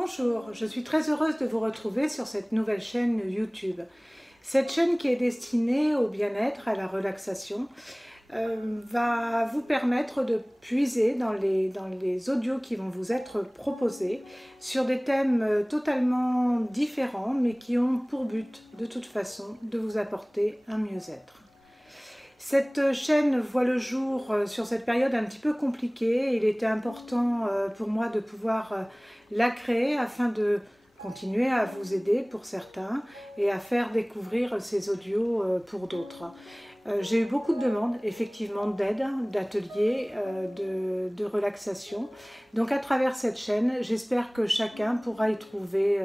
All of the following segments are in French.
Bonjour, je suis très heureuse de vous retrouver sur cette nouvelle chaîne YouTube. Cette chaîne qui est destinée au bien-être, à la relaxation, va vous permettre de puiser dans les audios qui vont vous être proposés sur des thèmes totalement différents mais qui ont pour but de toute façon de vous apporter un mieux-être. Cette chaîne voit le jour sur cette période un petit peu compliquée. Il était important pour moi de pouvoir la créer afin de continuer à vous aider pour certains et à faire découvrir ces audios pour d'autres. J'ai eu beaucoup de demandes, effectivement, d'aide, d'ateliers, de relaxation. Donc à travers cette chaîne, j'espère que chacun pourra y trouver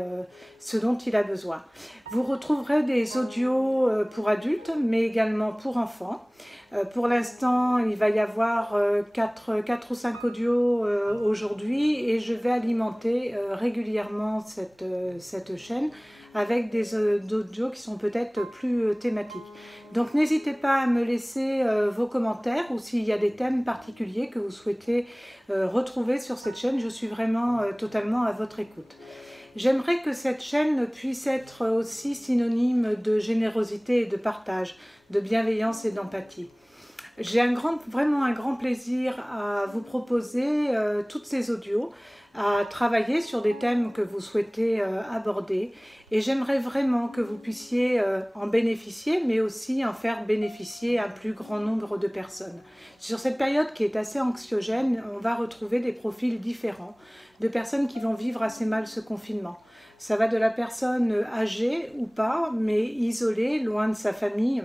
ce dont il a besoin. Vous retrouverez des audios pour adultes, mais également pour enfants. Pour l'instant, il va y avoir 4 ou 5 audios aujourd'hui et je vais alimenter régulièrement cette chaîne avec des audios qui sont peut-être plus thématiques. Donc n'hésitez pas à me laisser vos commentaires ou s'il y a des thèmes particuliers que vous souhaitez retrouver sur cette chaîne, je suis vraiment totalement à votre écoute. J'aimerais que cette chaîne puisse être aussi synonyme de générosité et de partage, de bienveillance et d'empathie. J'ai vraiment un grand plaisir à vous proposer toutes ces audios, à travailler sur des thèmes que vous souhaitez aborder et j'aimerais vraiment que vous puissiez en bénéficier mais aussi en faire bénéficier un plus grand nombre de personnes. Sur cette période qui est assez anxiogène, on va retrouver des profils différents de personnes qui vont vivre assez mal ce confinement. Ça va de la personne âgée ou pas, mais isolée, loin de sa famille,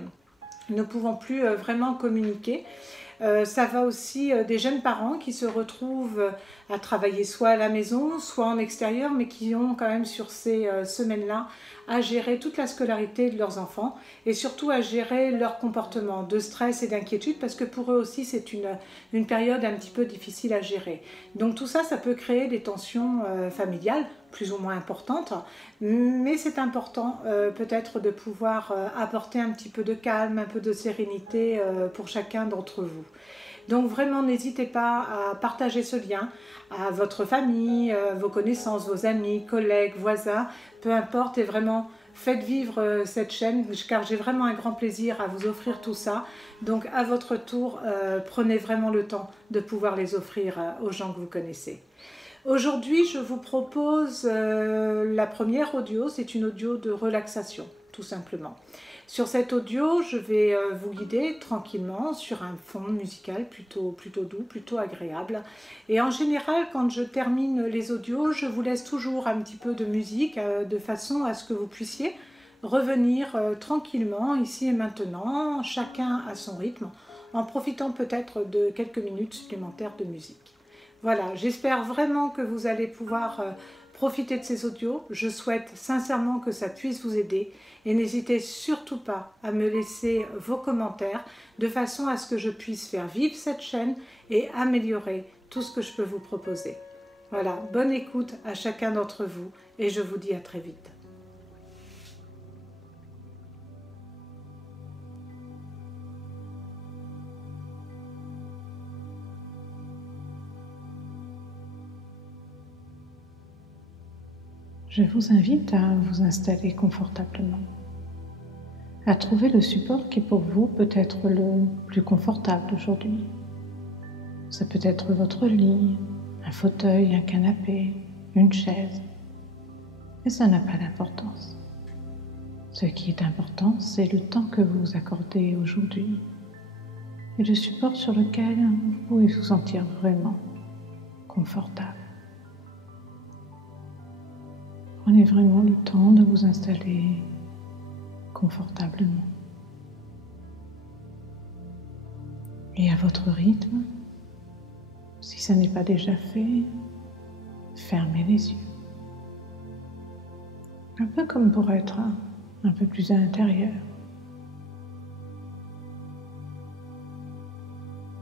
ne pouvant plus vraiment communiquer. Ça va aussi des jeunes parents qui se retrouvent à travailler soit à la maison, soit en extérieur, mais qui ont quand même sur ces semaines-là à gérer toute la scolarité de leurs enfants et surtout à gérer leur comportement de stress et d'inquiétude parce que pour eux aussi c'est une période un petit peu difficile à gérer. Donc tout ça, ça peut créer des tensions familiales plus ou moins importantes, mais c'est important peut-être de pouvoir apporter un petit peu de calme, un peu de sérénité pour chacun d'entre vous. Donc vraiment n'hésitez pas à partager ce lien à votre famille, vos connaissances, vos amis, collègues, voisins, peu importe, et vraiment faites vivre cette chaîne car j'ai vraiment un grand plaisir à vous offrir tout ça. Donc à votre tour, prenez vraiment le temps de pouvoir les offrir aux gens que vous connaissez. Aujourd'hui, je vous propose la première audio, c'est une audio de relaxation, tout simplement. Sur cet audio, je vais vous guider tranquillement sur un fond musical plutôt doux, plutôt agréable. Et en général, quand je termine les audios, je vous laisse toujours un petit peu de musique de façon à ce que vous puissiez revenir tranquillement ici et maintenant, chacun à son rythme, en profitant peut-être de quelques minutes supplémentaires de musique. Voilà, j'espère vraiment que vous allez pouvoir profiter de ces audios. Je souhaite sincèrement que ça puisse vous aider et n'hésitez surtout pas à me laisser vos commentaires de façon à ce que je puisse faire vivre cette chaîne et améliorer tout ce que je peux vous proposer. Voilà, bonne écoute à chacun d'entre vous et je vous dis à très vite. Je vous invite à vous installer confortablement, à trouver le support qui pour vous peut être le plus confortable aujourd'hui. Ça peut être votre lit, un fauteuil, un canapé, une chaise, mais ça n'a pas d'importance. Ce qui est important, c'est le temps que vous vous accordez aujourd'hui et le support sur lequel vous pouvez vous sentir vraiment confortable. Prenez vraiment le temps de vous installer confortablement. Et à votre rythme, si ça n'est pas déjà fait, fermez les yeux. Un peu comme pour être un peu plus à l'intérieur.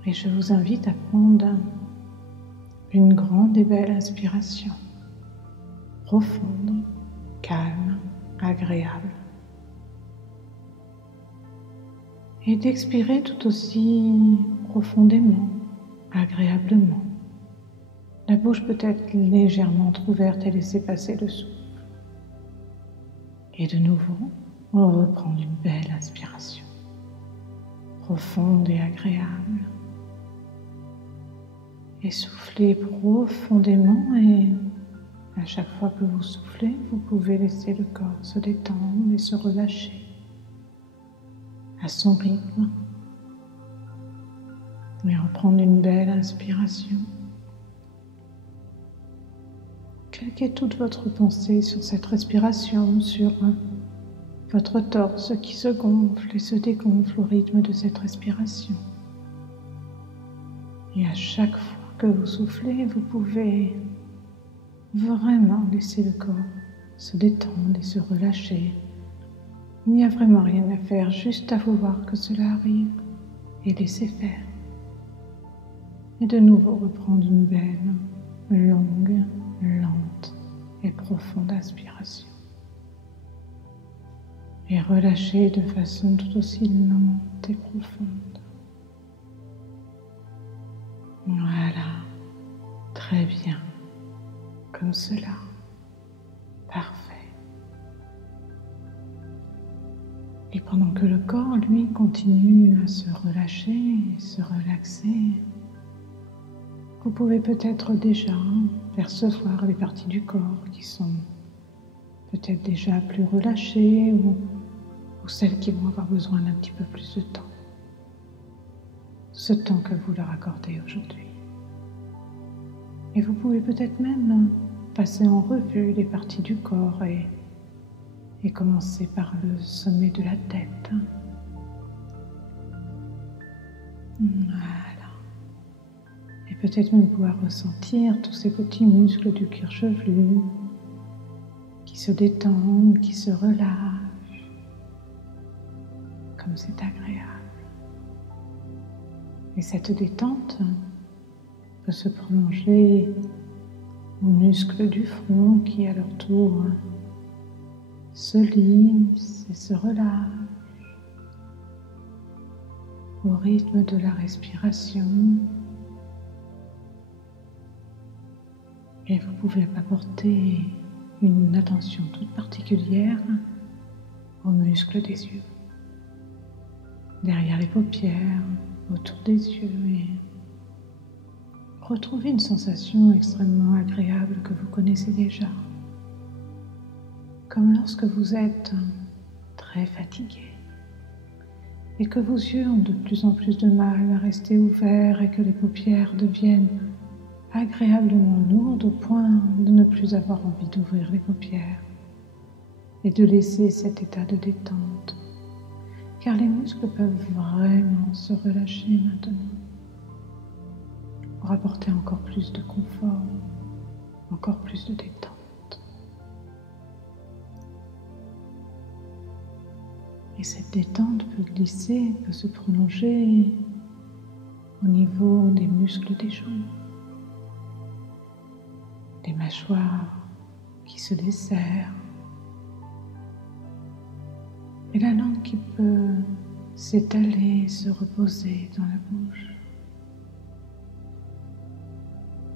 Et je vous invite à prendre une grande et belle inspiration. Profonde, calme, agréable. Et d'expirer tout aussi profondément, agréablement. La bouche peut être légèrement entrouverte et laisser passer le souffle. Et de nouveau, on reprend une belle inspiration, profonde et agréable. Et soufflez profondément et à chaque fois que vous soufflez, vous pouvez laisser le corps se détendre et se relâcher à son rythme. Et reprendre une belle inspiration. Quelle qu'est toute votre pensée sur cette respiration, sur votre torse qui se gonfle et se dégonfle au rythme de cette respiration. Et à chaque fois que vous soufflez, vous pouvez vraiment laisser le corps se détendre et se relâcher. Il n'y a vraiment rien à faire, juste à vouloir que cela arrive et laisser faire. Et de nouveau reprendre une belle, longue, lente et profonde inspiration. Et relâcher de façon tout aussi lente et profonde. Voilà, très bien, comme cela, parfait. Et pendant que le corps, lui, continue à se relâcher et se relaxer, vous pouvez peut-être déjà percevoir les parties du corps qui sont peut-être déjà plus relâchées ou celles qui vont avoir besoin d'un petit peu plus de temps. Ce temps que vous leur accordez aujourd'hui. Et vous pouvez peut-être même passer en revue les parties du corps et commencer par le sommet de la tête. Voilà. Et peut-être même pouvoir ressentir tous ces petits muscles du cuir chevelu qui se détendent, qui se relâchent, comme c'est agréable. Et cette détente peut se prolonger aux muscles du front qui, à leur tour, se lissent et se relâchent au rythme de la respiration. Et vous pouvez apporter une attention toute particulière aux muscles des yeux, derrière les paupières, autour des yeux, et retrouver une sensation extrêmement agréable que vous connaissez déjà, comme lorsque vous êtes très fatigué et que vos yeux ont de plus en plus de mal à rester ouverts et que les paupières deviennent agréablement lourdes au point de ne plus avoir envie d'ouvrir les paupières et de laisser cet état de détente, car les muscles peuvent vraiment se relâcher maintenant pour apporter encore plus de confort, encore plus de détente. Et cette détente peut glisser, peut se prolonger au niveau des muscles des joues, des mâchoires qui se desserrent, et la langue qui peut s'étaler, se reposer dans la bouche.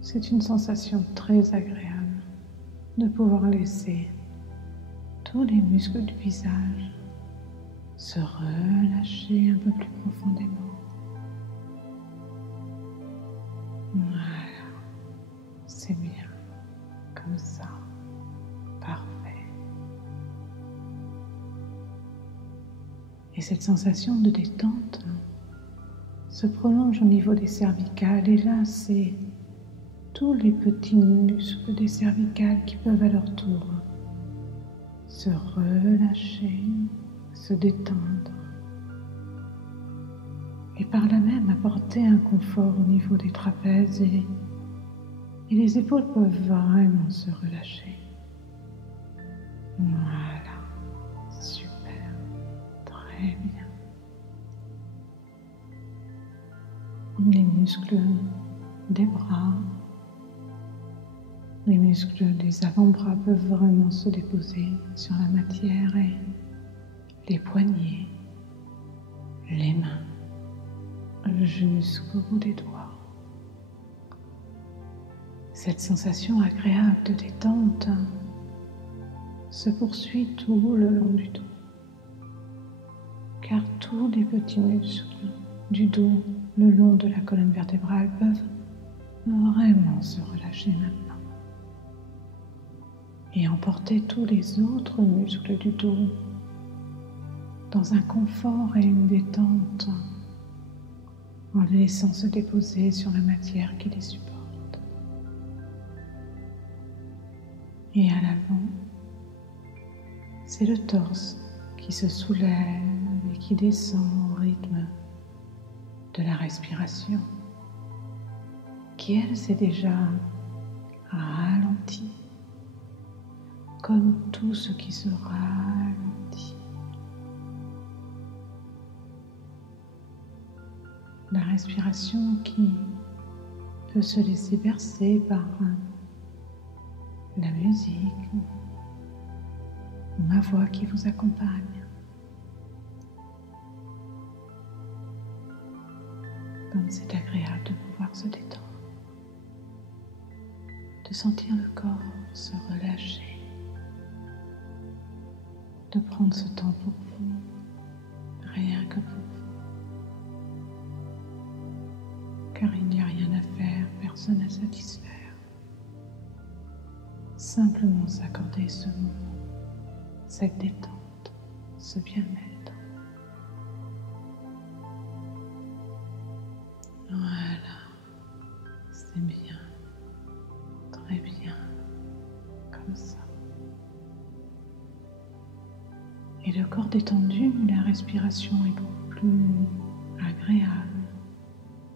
C'est une sensation très agréable de pouvoir laisser tous les muscles du visage se relâcher un peu plus profondément. Voilà, c'est bien, comme ça, parfait. Et cette sensation de détente se prolonge au niveau des cervicales, et là c'est tous les petits muscles des cervicales qui peuvent à leur tour se relâcher, se détendre et par là même apporter un confort au niveau des trapèzes, et les épaules peuvent vraiment se relâcher. Voilà, super, très bien. Les muscles des bras, les muscles des avant-bras peuvent vraiment se déposer sur la matière, et les poignets, les mains, jusqu'au bout des doigts. Cette sensation agréable de détente se poursuit tout le long du dos, car tous les petits muscles du dos le long de la colonne vertébrale peuvent vraiment se relâcher maintenant et emporter tous les autres muscles du dos dans un confort et une détente en les laissant se déposer sur la matière qui les supporte. Et à l'avant, c'est le torse qui se soulève et qui descend au rythme de la respiration, qui elle s'est déjà ralentie, comme tout ce qui se ralentit. La respiration qui peut se laisser bercer par la musique ou ma voix qui vous accompagne. Comme c'est agréable de pouvoir se détendre, de sentir le corps se relâcher, de prendre ce temps pour vous, rien que pour vous. Car il n'y a rien à faire, personne à satisfaire. Simplement s'accorder ce moment, cette détente, ce bien-être. Voilà, c'est bien, très bien, comme ça. Et le corps détendu, la respiration est beaucoup plus agréable,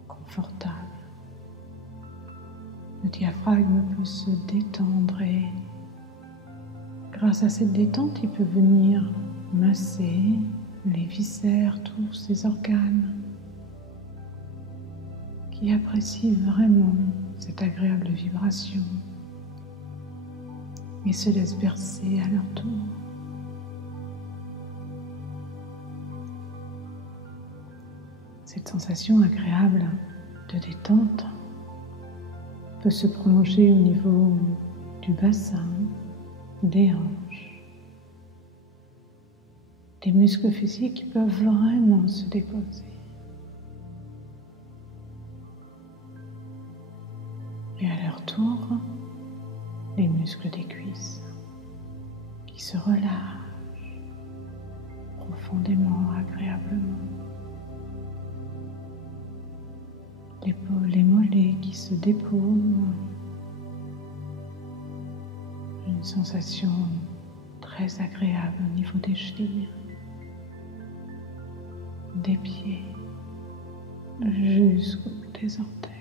confortable. Le diaphragme peut se détendre et grâce à cette détente, il peut venir masser les viscères, tous ces organes qui apprécient vraiment cette agréable vibration et se laissent bercer à leur tour. Cette sensation agréable de détente peut se prolonger au niveau du bassin, des hanches, des muscles physiques qui peuvent vraiment se déposer. Et à leur tour, les muscles des cuisses qui se relâchent profondément, agréablement. Les mollets qui se déposent, une sensation très agréable au niveau des chevilles, des pieds, jusqu'au bout des orteils.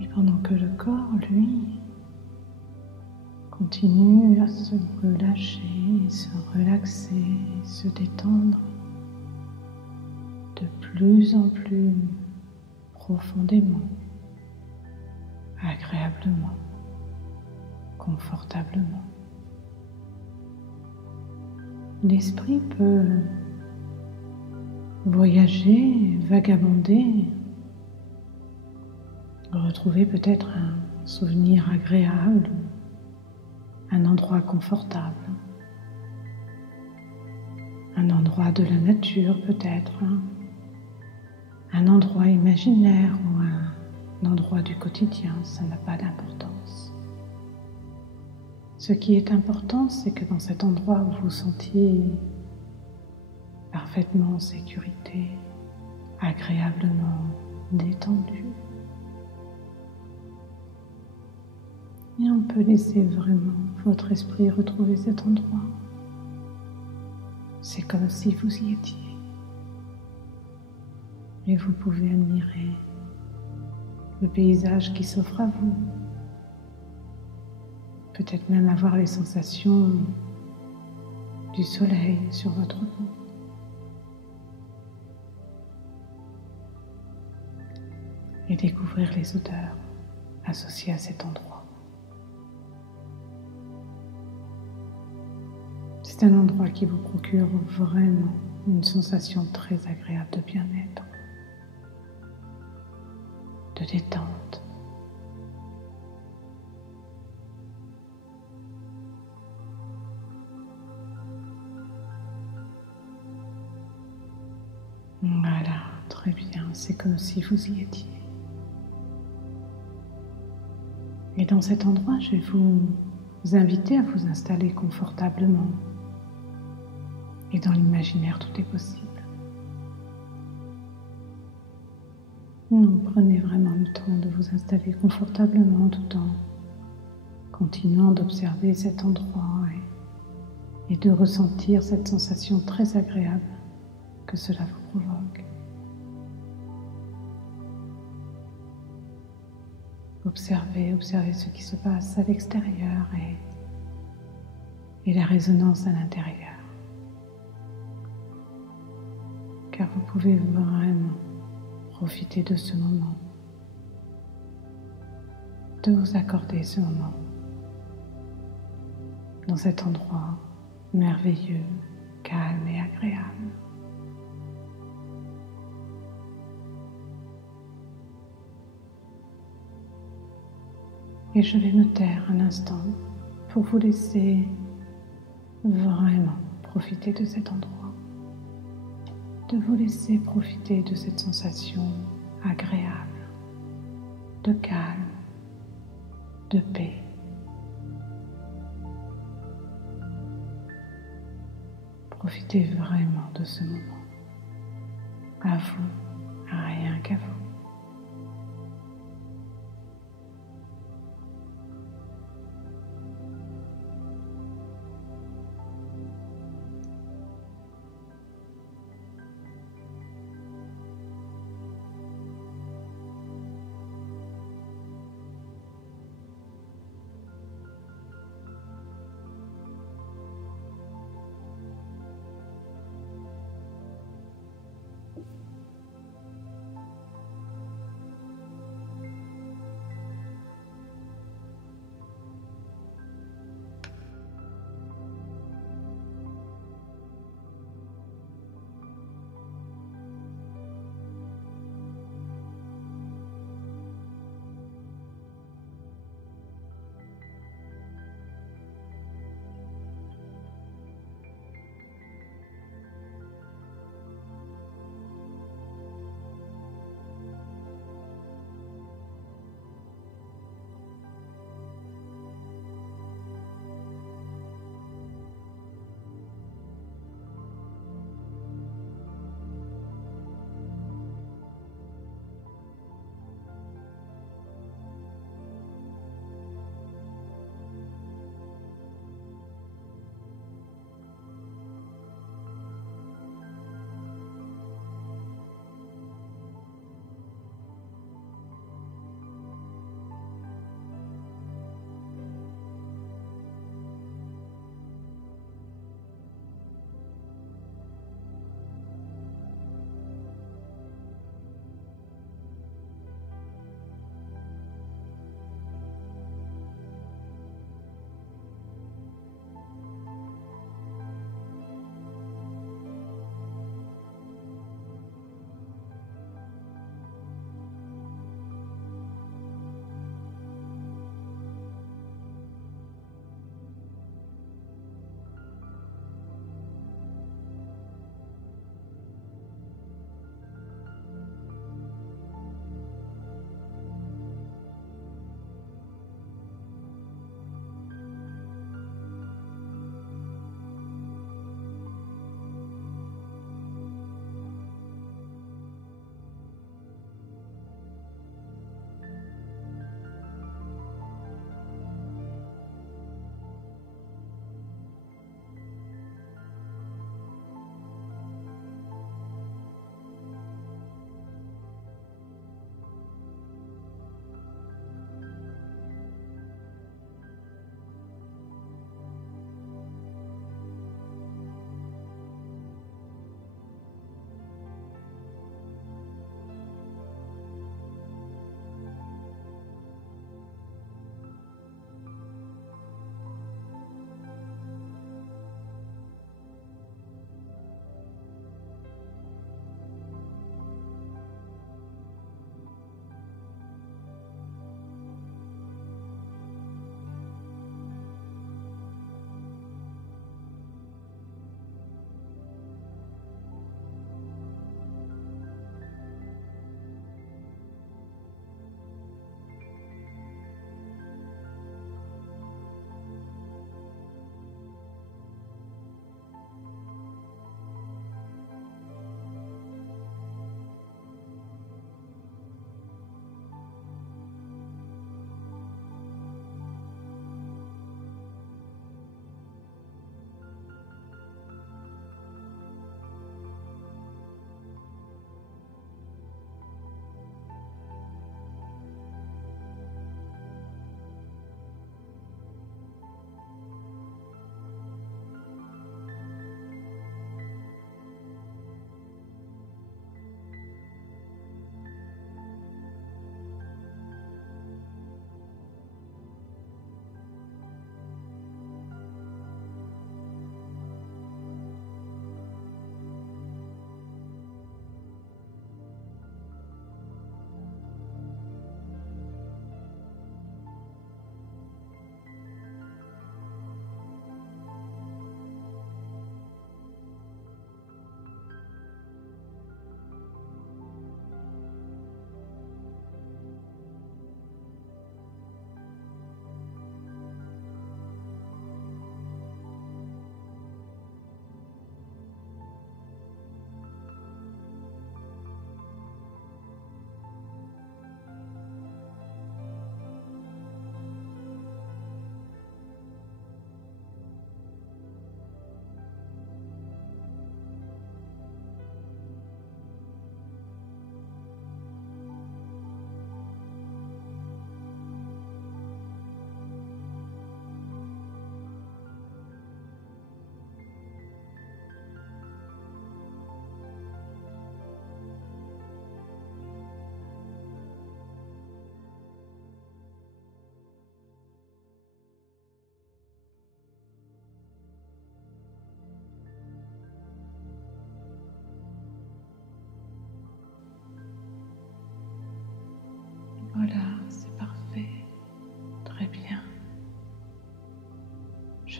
Et pendant que le corps, lui, continue à se relâcher, se relaxer, se détendre de plus en plus profondément, agréablement, confortablement. L'esprit peut voyager, vagabonder, retrouver peut-être un souvenir agréable, un endroit confortable, un endroit de la nature peut-être, un endroit imaginaire ou un endroit du quotidien, ça n'a pas d'importance. Ce qui est important, c'est que dans cet endroit, vous vous sentiez parfaitement en sécurité, agréablement détendu. Et on peut laisser vraiment votre esprit retrouver cet endroit. C'est comme si vous y étiez. Et vous pouvez admirer le paysage qui s'offre à vous. Peut-être même avoir les sensations du soleil sur votre peau. Et découvrir les odeurs associées à cet endroit. C'est un endroit qui vous procure vraiment une sensation très agréable de bien-être, de détente. Voilà, très bien, c'est comme si vous y étiez. Et dans cet endroit, je vais vous inviter à vous installer confortablement. Et dans l'imaginaire, tout est possible. Prenez vraiment le temps de vous installer confortablement tout en continuant d'observer cet endroit et de ressentir cette sensation très agréable que cela vous provoque. Observez ce qui se passe à l'extérieur et la résonance à l'intérieur. Car vous pouvez vraiment profiter de ce moment, de vous accorder ce moment dans cet endroit merveilleux, calme et agréable. Et je vais me taire un instant pour vous laisser vraiment profiter de cet endroit, de vous laisser profiter de cette sensation agréable, de calme, de paix. Profitez vraiment de ce moment, à vous, rien qu'à vous.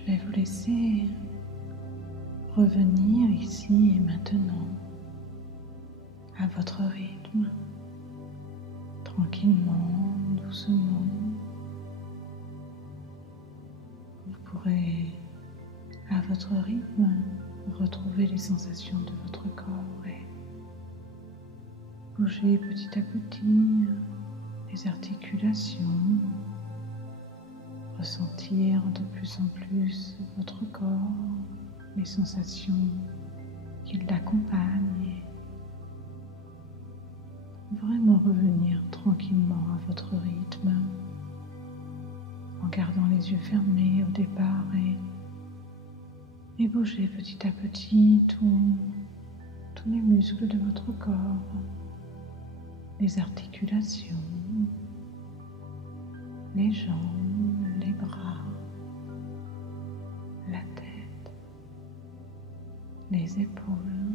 Je vais vous laisser revenir ici et maintenant à votre rythme, tranquillement, doucement. Vous pourrez, à votre rythme, retrouver les sensations de votre corps et bouger petit à petit les articulations, ressentir de plus en plus votre corps, les sensations qui l'accompagnent et vraiment revenir tranquillement à votre rythme en gardant les yeux fermés au départ et bouger petit à petit tous les muscles de votre corps, les articulations, les jambes, les bras, la tête, les épaules.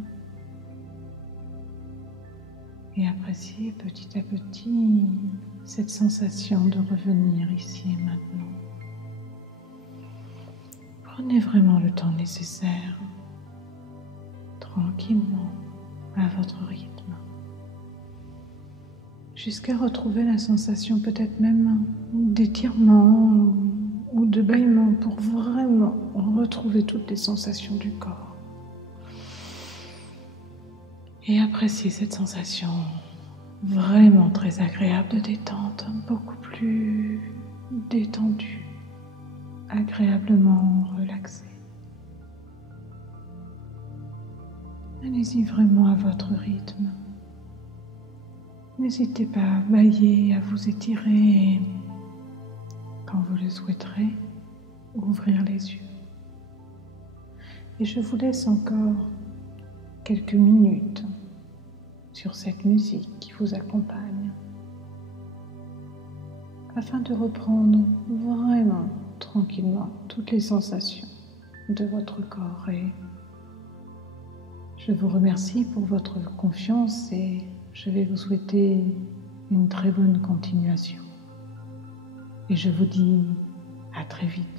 Et appréciez petit à petit cette sensation de revenir ici et maintenant. Prenez vraiment le temps nécessaire, tranquillement, à votre rythme, jusqu'à retrouver la sensation peut-être même d'étirement ou de bâillement pour vraiment retrouver toutes les sensations du corps. Et appréciez cette sensation vraiment très agréable de détente, beaucoup plus détendue, agréablement relaxée. Allez-y vraiment à votre rythme. N'hésitez pas à bâiller, à vous étirer et, quand vous le souhaiterez, ouvrir les yeux. Et je vous laisse encore quelques minutes sur cette musique qui vous accompagne afin de reprendre vraiment tranquillement toutes les sensations de votre corps. Et je vous remercie pour votre confiance et je vais vous souhaiter une très bonne continuation. Et je vous dis à très vite.